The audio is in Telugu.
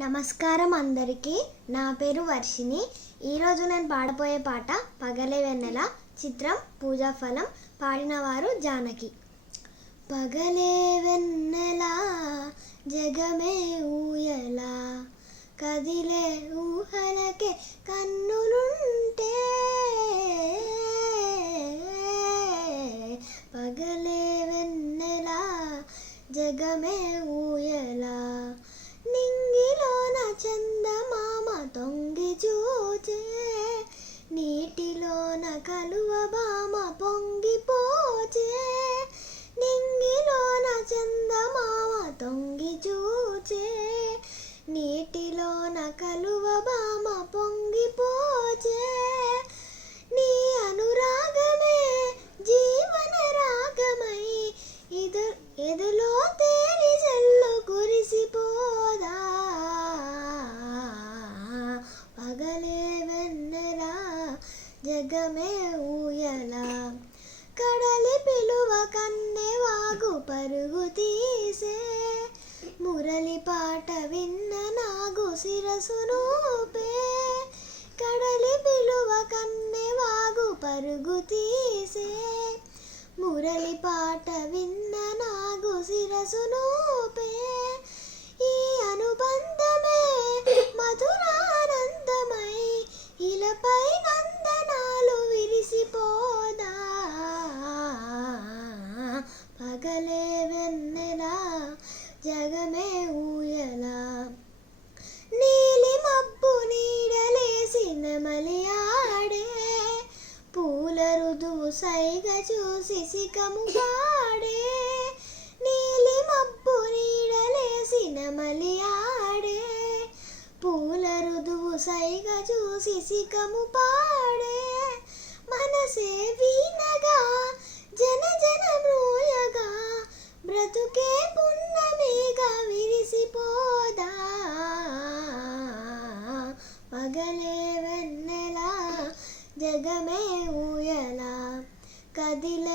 నమస్కారం అందరికీ. నా పేరు వర్షిని. ఈరోజు నేను పాడబోయే పాట పగలే వెన్నెల, చిత్రం పూజాఫలం. పాడినవారు జానకి. పగలే వెన్నెల జగమే ఊయల, కదిలే ఊహలకే కన్నులుంటే, పగలే వెన్నెల జగమే ఊయల, నింగిలోన చందమామ తొంగి చూచే, నీటిలోన కలువ బామ పొంగిపోచే, నింగిలోన చందమామ తొంగి చూచే, నీటిలోన కలువ బామ పొంగిపోచే, నీ అనురాగమే జీవన రాగమై ఎదులో తేలి జల్లు కురిసిపోదా, పగలే వెన్నెల జగమే ఊయల, కడలి పిలువ కన్నెవాగు పరుగు తీసే, మురళి పాట విన్న నాగు శిరసునూపే, కడలి పిలువ కన్నెవాగు పరుగు తీసే, మురళి పాట విన్న నాగు శిరసునూపే, ఈ అనుబంధమే మధురానందమై ఇలపై నందనాలు విరిసిపోదా, పగలే వెన్నెల జగమే ఊయల, నీలి మబ్బు నీడలేసి నెమలి ఆడే, పూల రుదువు సైగ చూసి సికము పాడే, నీలి మబ్బు నీడలేసి నెమలి ఆడే, పూల రుదువు సైగ చూసి సికము పాడే, మనసే వీణగా జన జన మ్రోయగా, బ్రతుకే పున్నమిగా విరిసిపోదా, పగలే వెన్నెల జగమే ఊయల, కదిలే